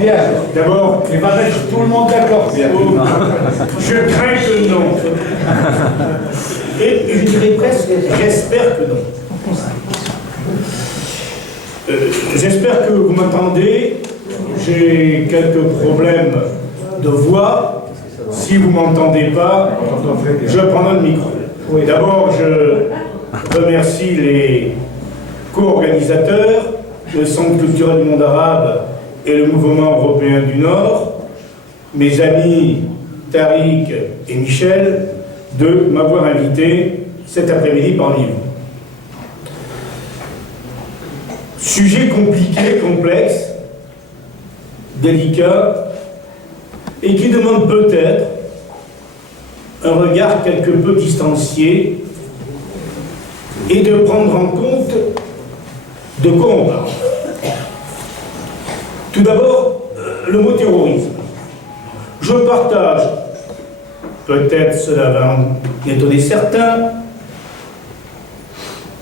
Pierre. D'abord, il va mettre tout le monde d'accord, Pierre. Je crains que non. Et je dirais presque, j'espère que non. J'espère que vous m'entendez. J'ai quelques problèmes de voix. Si vous ne m'entendez pas, je prends le micro. D'abord, je remercie les co-organisateurs, le Centre culturel du monde arabe et le Mouvement européen du Nord, mes amis Tariq et Michel, de m'avoir invité cet après-midi parmi vous. Sujet compliqué, complexe, délicat, et qui demande peut-être un regard quelque peu distancié et de prendre en compte de quoi on parle. Tout d'abord, le mot terrorisme. Je partage, peut-être cela va en étonner certains,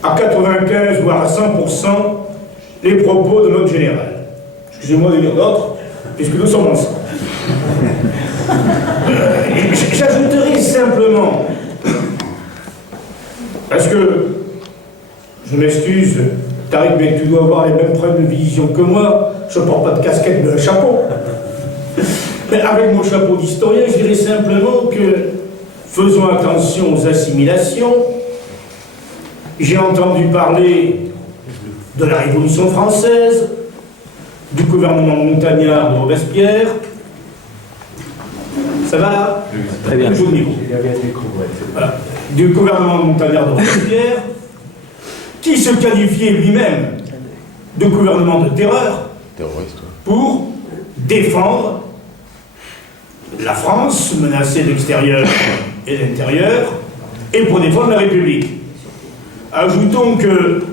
à 95 voire à 100% les propos de notre général. Excusez-moi de dire d'autres, puisque nous sommes ensemble. J'ajouterai simplement, parce que, je m'excuse, Tariq, mais tu dois avoir les mêmes problèmes de vision que moi, je ne porte pas de casquette mais un chapeau. Mais avec mon chapeau d'historien, je dirais simplement que, faisons attention aux assimilations. J'ai entendu parler de la Révolution française, du gouvernement montagnard de Robespierre. Ça va là? Très bien. Je vous le micro. Voilà. Du gouvernement montagnard de Robespierre, qui se qualifiait lui-même de gouvernement de terreur pour défendre la France, menacée de l'extérieur et de l'intérieur, et pour défendre la République. Ajoutons que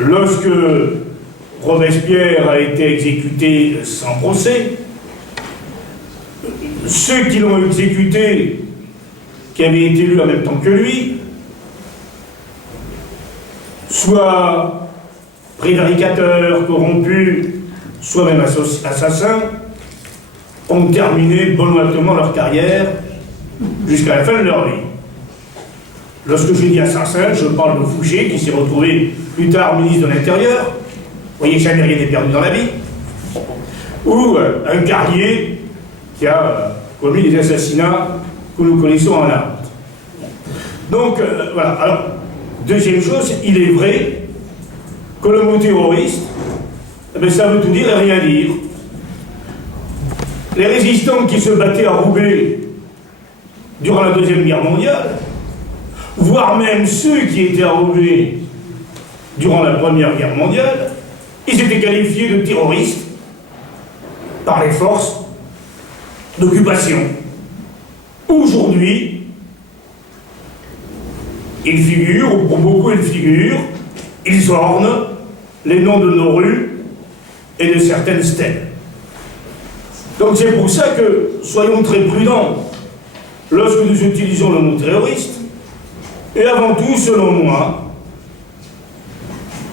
lorsque Robespierre a été exécuté sans procès, ceux qui l'ont exécuté, qui avaient été élus en même temps que lui, soit prévaricateurs, corrompus, soit même assassins, ont terminé benoîtement leur carrière jusqu'à la fin de leur vie. Lorsque je dis assassin, je parle de Fouché, qui s'est retrouvé plus tard ministre de l'Intérieur. Vous voyez, jamais rien n'est perdu dans la vie. Ou un Carrier qui a commis des assassinats que nous connaissons en art. Donc, voilà. Alors, deuxième chose, il est vrai que le mot terroriste, ça veut tout dire et rien dire. Les résistants qui se battaient à Roubaix durant la Deuxième Guerre mondiale, voire même ceux qui étaient à Roubaix durant la Première Guerre mondiale, ils étaient qualifiés de terroristes par les forces d'occupation. Aujourd'hui, ils figurent, ou pour beaucoup ils figurent, ils ornent les noms de nos rues et de certaines stèles. Donc c'est pour ça que soyons très prudents lorsque nous utilisons le mot terroriste. Et avant tout, selon moi,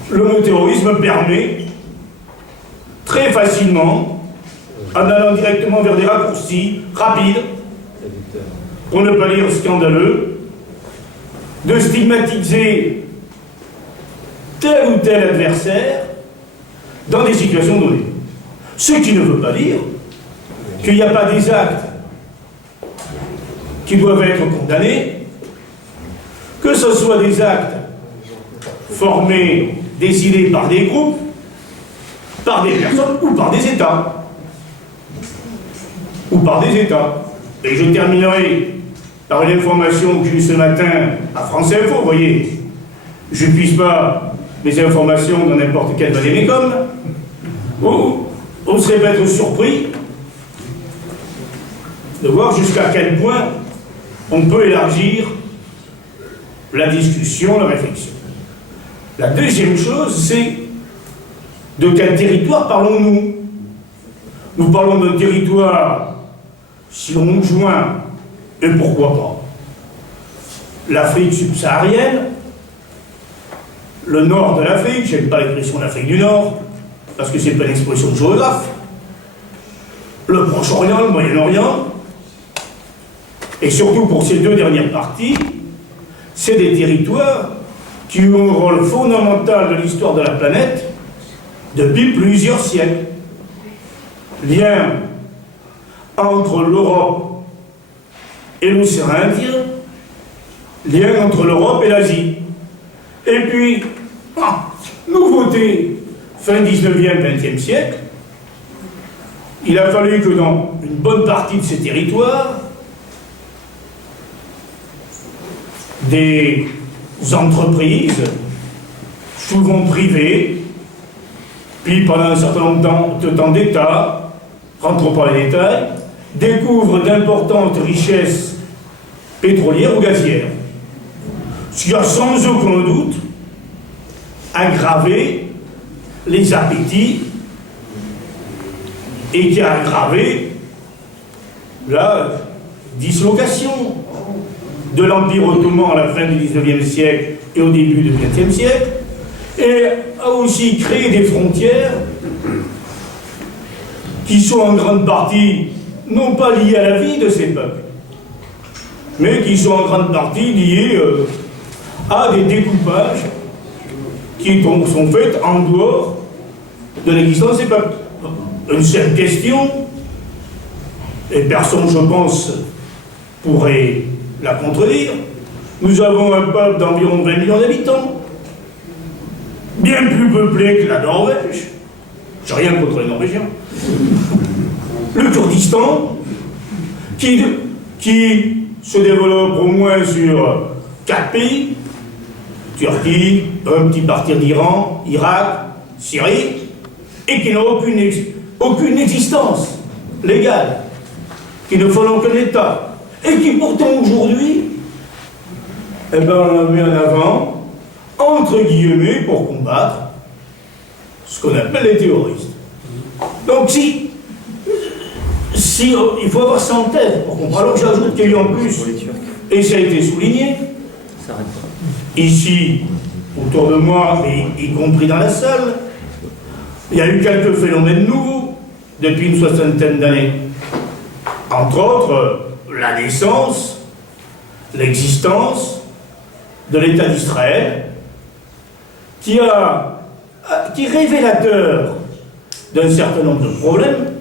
le mot terrorisme permet très facilement, en allant directement vers des raccourcis rapides, pour ne pas dire scandaleux, de stigmatiser tel ou tel adversaire dans des situations données. Ce qui ne veut pas dire qu'il n'y a pas des actes qui doivent être condamnés, que ce soit des actes formés, décidés par des groupes, par des personnes ou par des États. Ou par des États. Et je terminerai par une information que j'ai eue ce matin à France Info. Vous voyez, je ne puise pas mes informations dans n'importe quel vadémécum. On serait peut-être surpris de voir jusqu'à quel point on peut élargir la discussion, la réflexion. La deuxième chose, c'est de quel territoire parlons-nous? Nous parlons d'un territoire, si on nous joint, et pourquoi pas, l'Afrique subsaharienne, le nord de l'Afrique, j'aime pas l'expression l'Afrique du Nord, parce que c'est pas une expression de géographe, le Proche-Orient, le Moyen-Orient, et surtout pour ces deux dernières parties, c'est des territoires qui ont un rôle fondamental de l'histoire de la planète depuis plusieurs siècles. Lien entre l'Europe et l'océan Indien, lien entre l'Europe et l'Asie. Et puis, nouveauté, fin 19e, 20e siècle, il a fallu que dans une bonne partie de ces territoires, des entreprises, souvent privées, puis pendant un certain nombre de temps d'État, rentrons pas les détails, découvrent d'importantes richesses pétrolières ou gazières, ce qui a sans aucun doute aggravé les appétits et qui a aggravé la dislocation de l'Empire ottoman à la fin du XIXe siècle et au début du XXe siècle, et a aussi créé des frontières qui sont en grande partie non pas liées à la vie de ces peuples, mais qui sont en grande partie liées à des découpages qui sont faits en dehors de l'existence des peuples. Une seule question, et personne, je pense, pourrait la contredire, nous avons un peuple d'environ 20 millions d'habitants, bien plus peuplé que la Norvège, j'ai rien contre les Norvégiens, le Kurdistan, qui se développe au moins sur 4 pays, Turquie, un petit parti d'Iran, Irak, Syrie, et qui n'a aucune existence légale, qui ne font aucun État, et qui pourtant aujourd'hui, on a mis en avant, entre guillemets, pour combattre ce qu'on appelle les terroristes. Donc il faut avoir ça en tête pour comprendre. Alors j'ajoute qu'il y a eu en plus, et ça a été souligné, ici, autour de moi, et y compris dans la salle, il y a eu quelques phénomènes nouveaux depuis une soixantaine d'années. Entre autres, la naissance, l'existence de l'État d'Israël, qui est révélateur d'un certain nombre de problèmes,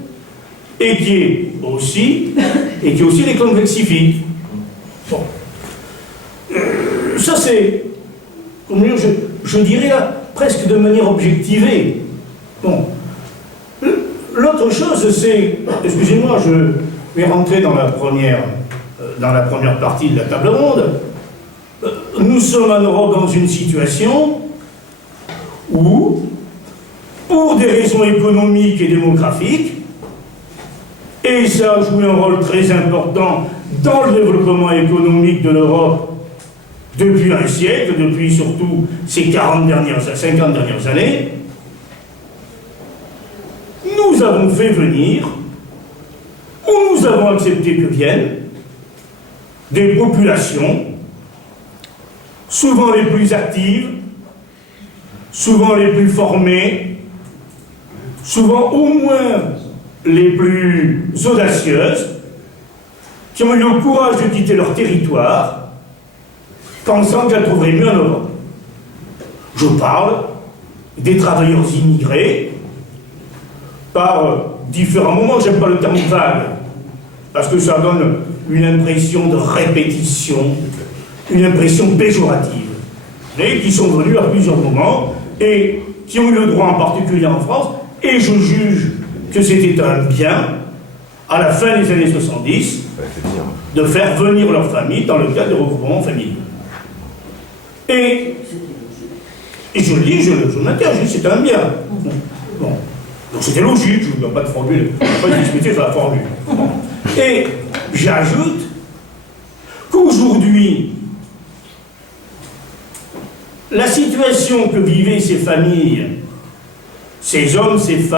et qui est aussi les complexifique. Bon. Ça c'est, je dirais là, presque de manière objectivée. Bon. L'autre chose c'est, excusez-moi, je vais rentrer dans la première partie de la table ronde. Nous sommes en Europe dans une situation où, pour des raisons économiques et démographiques, et ça a joué un rôle très important dans le développement économique de l'Europe depuis un siècle, depuis surtout ces 50 dernières années, nous avons fait venir, ou nous avons accepté que viennent, des populations, souvent les plus actives, souvent les plus formées, souvent au moins les plus audacieuses, qui ont eu le courage de quitter leur territoire, pensant qu'elles trouveraient mieux en Europe. Je parle des travailleurs immigrés, par différents moments, j'aime pas le terme vague, parce que ça donne une impression de répétition, une impression péjorative, mais qui sont venus à plusieurs moments, et qui ont eu le droit en particulier en France, et je juge que c'était un bien, à la fin des années 70, de faire venir leur famille dans le cadre de regroupements familiaux. Et je le dis, je m'interroge, c'est un bien. Bon. Donc c'était logique, je ne dois pas de formule, on ne va pas discuter sur la formule. Bon. Et j'ajoute qu'aujourd'hui, la situation que vivaient ces familles, ces hommes, ces femmes,